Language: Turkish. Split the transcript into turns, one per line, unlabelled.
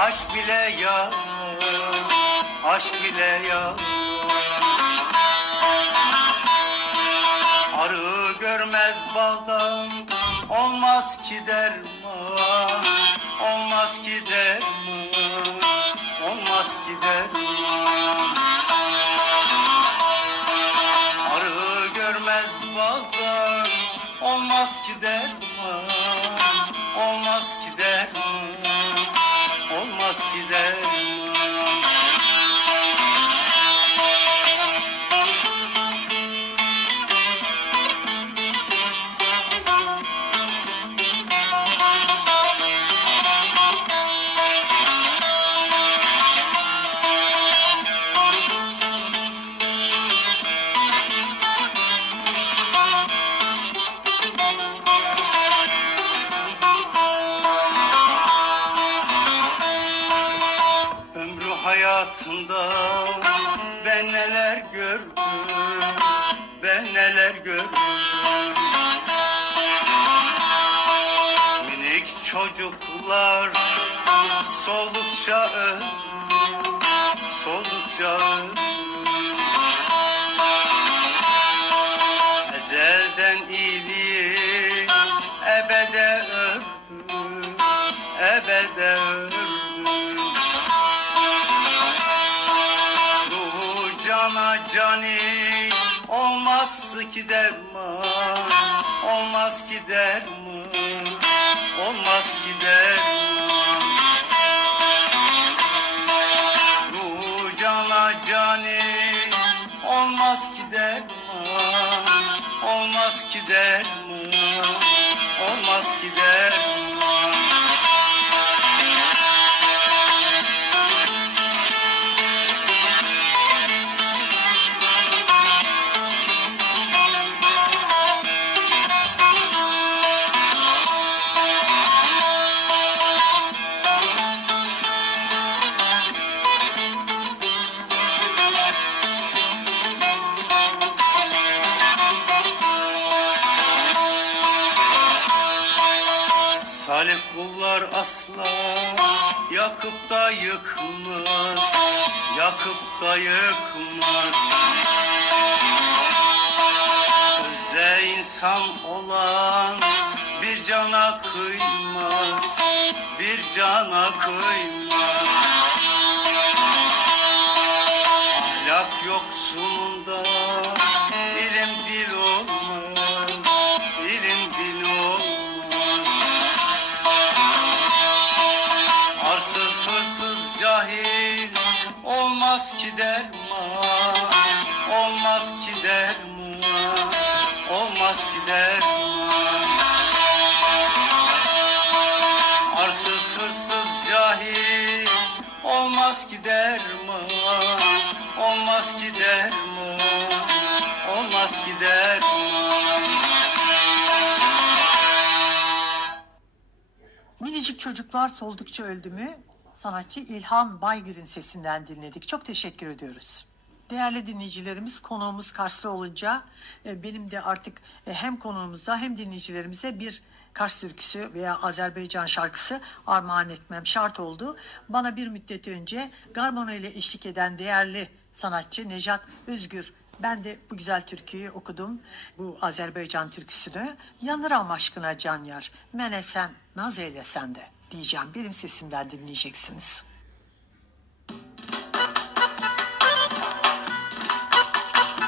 Aşk bile yalan Aşk bile yalan Arı görmez baldan Olmaz ki derman Olmaz ki derman Olmaz ki derman. Arı görmez baldan Olmaz ki derman Olmaz ki derman Olmaz hayatında ben neler gördüm Ben neler gördüm. Minik çocuklar soldukça öldü Soldukça öldü cani. Olmaz ki derman olmaz ki derman olmaz ki derman. Ruhu cana cani olmaz ki derman olmaz ki derman Salih kullar asla yakıp da yıkmaz, yakıp da yıkmaz. Sözde insan olan bir cana kıymaz, bir cana kıymaz. Ahlak yoksununda ilim dil olmaz, olmaz ki derman olmaz ki derman olmaz ki derman Arsız hırsız cahil olmaz ki derman olmaz ki derman olmaz ki derman
Minicik Çocuklar Soldukça Öldü mü? Sanatçı İlhan Baygül'ün sesinden dinledik. Çok teşekkür ediyoruz. Değerli dinleyicilerimiz konuğumuz Karslı olunca e, benim de artık e, hem konuğumuza hem dinleyicilerimize bir Kars türküsü veya Azerbaycan şarkısı armağan etmem şart oldu. Bana bir müddet önce Garmono ile eşlik eden değerli sanatçı Nejat Özgür ben de bu güzel türküyü okudum. Bu Azerbaycan türküsünü. Yanıram aşkına can yar. Mene sen naz eylesen de diyeceğim. Benim sesimden dinleyeceksiniz.